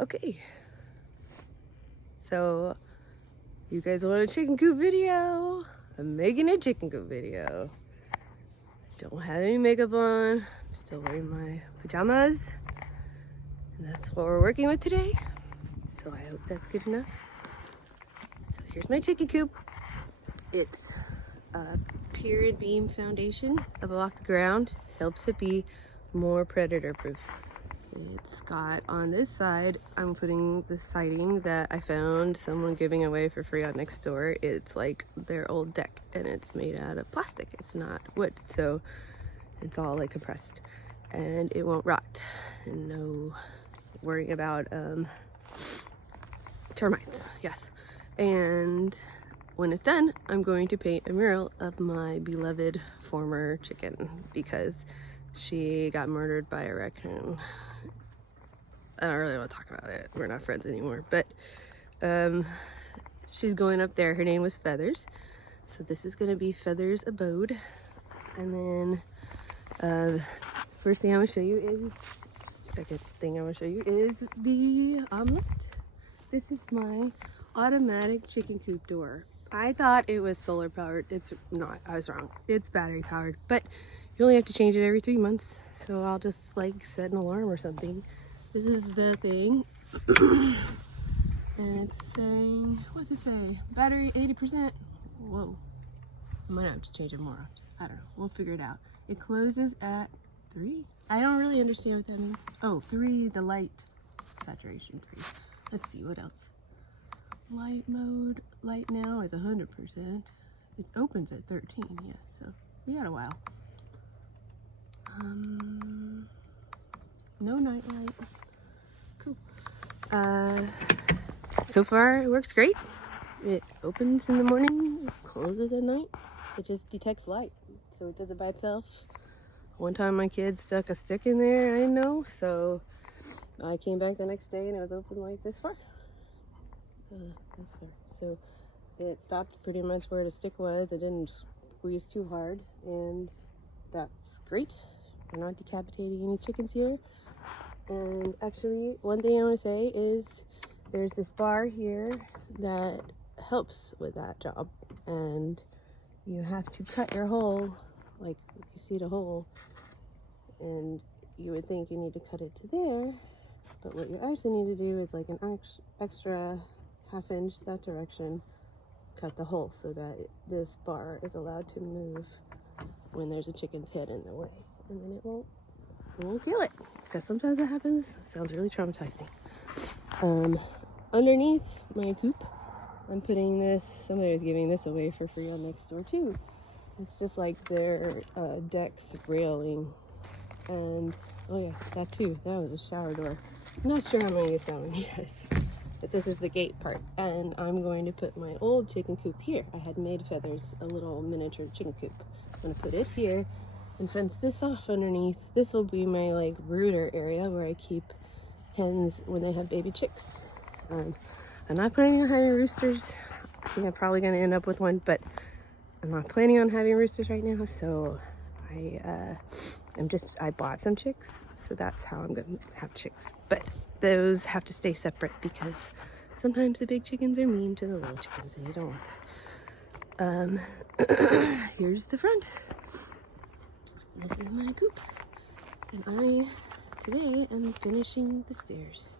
Okay, so you guys want a chicken coop video? I'm making a chicken coop video. Don't have any makeup on. I'm still wearing my pajamas. And that's what we're working with today. So I hope that's good enough. So here's my chicken coop. It's a pier and beam foundation up off the ground. Helps it be more predator proof. It's got on this side, I'm putting the siding that I found someone giving away for free on Nextdoor. It's like their old deck and it's made out of plastic. It's not wood, so it's all like compressed and it won't rot. And no worrying about termites, yes. And when it's done, I'm going to paint a mural of my beloved former chicken because she got murdered by a raccoon. I don't really want to talk about it. We're not friends anymore, but she's going up there. Her name was Feathers. So this is going to be Feathers' abode. And then first thing I'm going to show you is, second thing I'm going to show you is the omelet. This is my automatic chicken coop door. I thought it was solar powered. It's not. I was wrong. It's battery powered, but you only have to change it every 3 months. So I'll just like set an alarm or something. This is the thing. And it's saying, what's it say? Battery 80%. Whoa. I might have to change it more. I don't know. We'll figure it out. It closes at 3. I don't really understand what that means. Oh, 3, the light saturation 3. Let's see what else. Light mode, light now is 100%. It opens at 13, yeah, so we got a while. No night light. Cool. So far it works great. It opens in the morning, it closes at night. It just detects light, so it does it by itself. One time my kid stuck a stick in there, I didn't know, so I came back the next day and it was open like this far. This far. So it stopped pretty much where the stick was. It didn't squeeze too hard, and that's great. We're not decapitating any chickens here. And actually, one thing I want to say is there's this bar here that helps with that job, and you have to cut your hole, like you see the hole, and you would think you need to cut it to there, but what you actually need to do is like an extra ½ inch that direction, cut the hole so that this bar is allowed to move when there's a chicken's head in the way, and then it won't kill it, because sometimes that happens. It sounds really traumatizing. Underneath my coop, I'm putting this, somebody was giving this away for free on Nextdoor too. It's just like their deck's railing, and oh yeah, that too, that was a shower door. I'm not sure how I'm going to use that one yet, but this is the gate part, and I'm going to put my old chicken coop here. I had made Feathers a little miniature chicken coop. I'm going to put it here and fence this off underneath. This will be my like brooder area where I keep hens when they have baby chicks. I'm not planning on having roosters. I think I'm probably going to end up with one, but I'm not planning on having roosters right now, so I bought some chicks, so that's how I'm going to have chicks. But those have to stay separate because sometimes the big chickens are mean to the little chickens, and you don't want that. Here's the front. This is my coop, and I today am finishing the stairs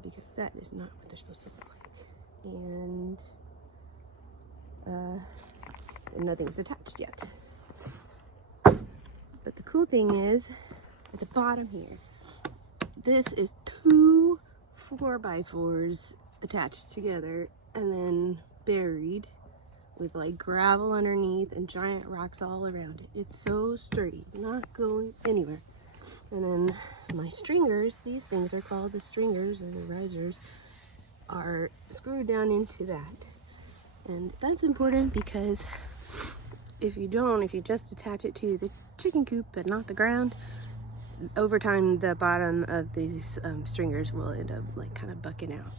because that is not what they're supposed to look like, and nothing's attached yet. But the cool thing is, at the bottom here, this is 2 4x4s attached together and then buried with like gravel underneath and giant rocks all around it. It's so sturdy, not going anywhere. And then my stringers, these things are called the stringers, or the risers, are screwed down into that. And that's important because if you just attach it to the chicken coop but not the ground, over time the bottom of these stringers will end up like kind of bucking out,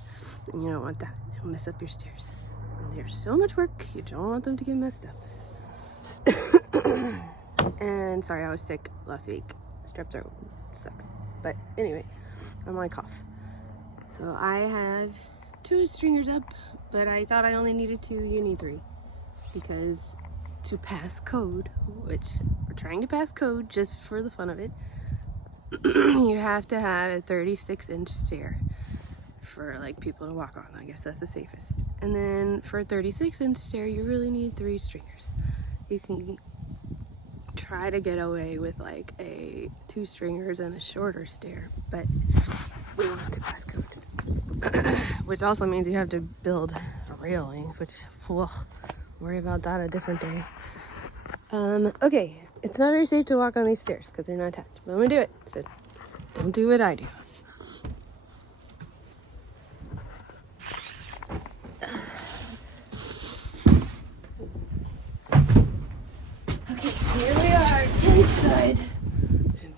and you don't want that. It'll mess up your stairs, and there's so much work, you don't want them to get messed up. And sorry, I was sick last week. Strep throat sucks, but anyway, I'm on cough. So I have 2 stringers up, but I thought I only needed 2. You need 3, because to pass code, which we're trying to pass code just for the fun of it, you have to have a 36-inch stair for like people to walk on. I guess that's the safest. And then for a 36-inch stair, you really need 3 stringers. You can try to get away with like a 2 stringers and a shorter stair, but we don't have to pass code. Which also means you have to build a railing, which, well, worry about that a different day. Okay, it's not very safe to walk on these stairs because they're not attached, but I'm gonna do it, so don't do what I do. Okay, here we are inside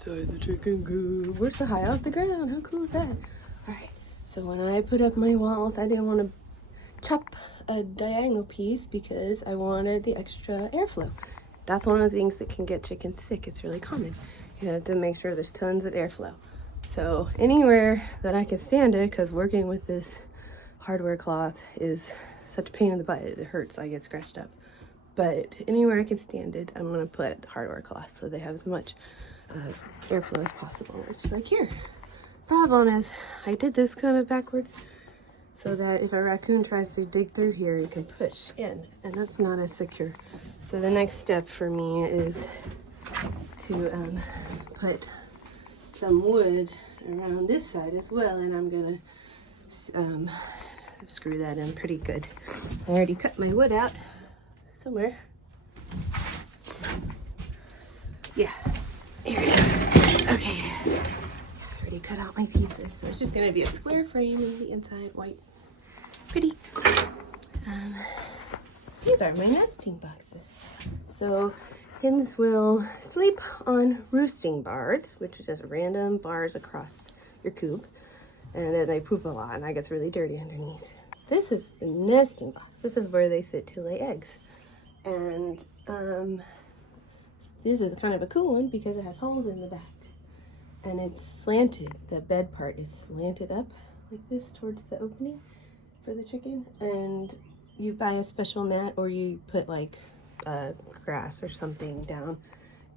the chicken coop. We're so high off the ground. How cool is that? All right, so when I put up my walls, I didn't want to chop a diagonal piece because I wanted the extra airflow. That's one of the things that can get chickens sick. It's really common. You have to make sure there's tons of airflow. So anywhere that I can stand it, because working with this hardware cloth is such a pain in the butt. It hurts. I get scratched up. But anywhere I can stand it, I'm going to put hardware cloth so they have as much airflow as possible. Which, like here. Problem is, I did this kind of backwards so that if a raccoon tries to dig through here, you can push in, and that's not as secure. So the next step for me is to put some wood around this side as well, and I'm gonna screw that in pretty good. I already cut my wood out somewhere. Yeah, here it is. Okay, I already cut out my pieces, so it's just gonna be a square frame in the inside, white. Pretty. These are my nesting boxes. So hens will sleep on roosting bars, which is just random bars across your coop, and then they poop a lot and that gets really dirty underneath. This is the nesting box. This is where they sit to lay eggs. And this is kind of a cool one because it has holes in the back and it's slanted. The bed part is slanted up like this towards the opening for the chicken, and you buy a special mat or you put like grass or something down,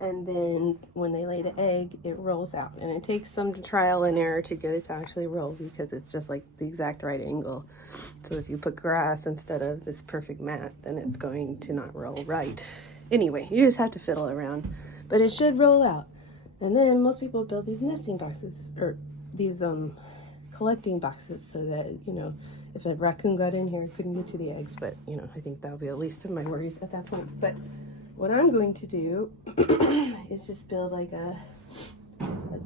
and then when they lay the egg it rolls out, and it takes some trial and error to get it to actually roll because it's just like the exact right angle. So if you put grass instead of this perfect mat, then it's going to not roll right. Anyway, you just have to fiddle around, but it should roll out. And then most people build these nesting boxes, or these collecting boxes, so that, you know, if a raccoon got in here, it couldn't get to the eggs, but, you know, I think that would be the least of my worries at that point. But what I'm going to do is just build like a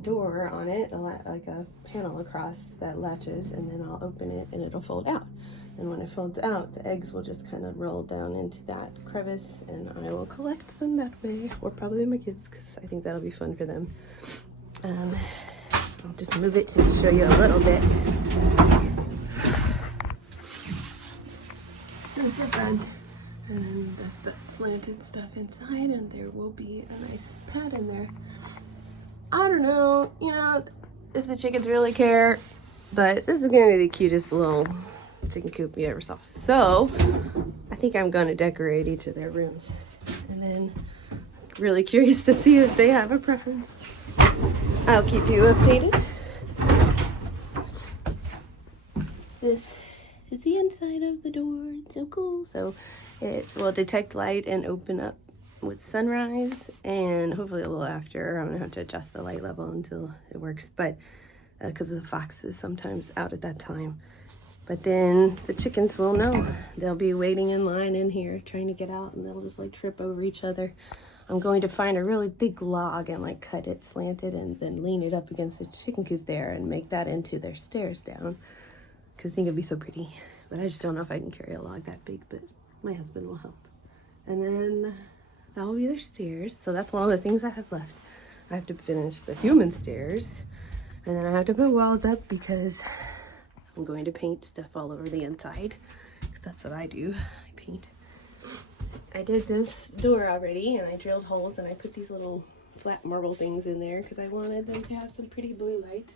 door on it, like a panel across that latches, and then I'll open it and it'll fold out. And when it folds out, the eggs will just kind of roll down into that crevice, and I will collect them that way, or probably my kids, because I think that'll be fun for them. I'll just move it to show you a little bit. This is the front, and then that's the slanted stuff inside, and there will be a nice pad in there. I don't know, you know, if the chickens really care, but this is gonna be the cutest little chicken coop you ever saw. So I think I'm gonna decorate each of their rooms, and then I'm really curious to see if they have a preference. I'll keep you updated. This is the inside of the door. It's so cool. So it will detect light and open up with sunrise, and hopefully a little after. I'm gonna have to adjust the light level until it works, but because the fox is sometimes out at that time. But then the chickens will know. They'll be waiting in line in here trying to get out, and they'll just like trip over each other. I'm going to find a really big log and like cut it slanted and then lean it up against the chicken coop there and make that into their stairs down, because I think it'd be so pretty. But I just don't know if I can carry a log that big, but my husband will help. And then that will be their stairs. So that's one of the things I have left. I have to finish the human stairs, and then I have to put walls up because I'm going to paint stuff all over the inside. That's what I do, I paint. I did this door already, and I drilled holes, and I put these little flat marble things in there because I wanted them to have some pretty blue light.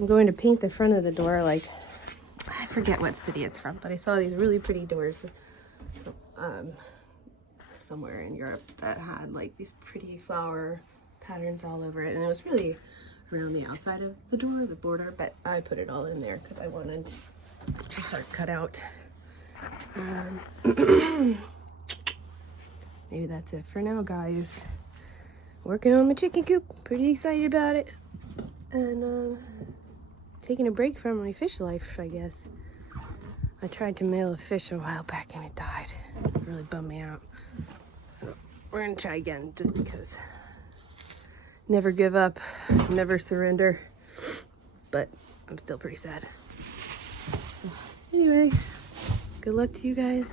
I'm going to paint the front of the door like, I forget what city it's from, but I saw these really pretty doors somewhere in Europe that had like these pretty flower patterns all over it, and it was really around the outside of the door, the border, but I put it all in there because I wanted the part cut out. Maybe that's it for now, guys. Working on my chicken coop, pretty excited about it, and taking a break from my fish life, I guess. I tried to mail a fish a while back and it died. It really bummed me out. So we're gonna try again just because. Never give up, never surrender, but I'm still pretty sad. Anyway, good luck to you guys.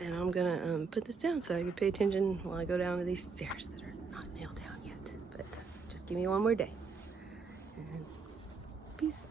And I'm gonna put this down so I can pay attention while I go down to these stairs that are not nailed down yet. But just give me one more day. And peace.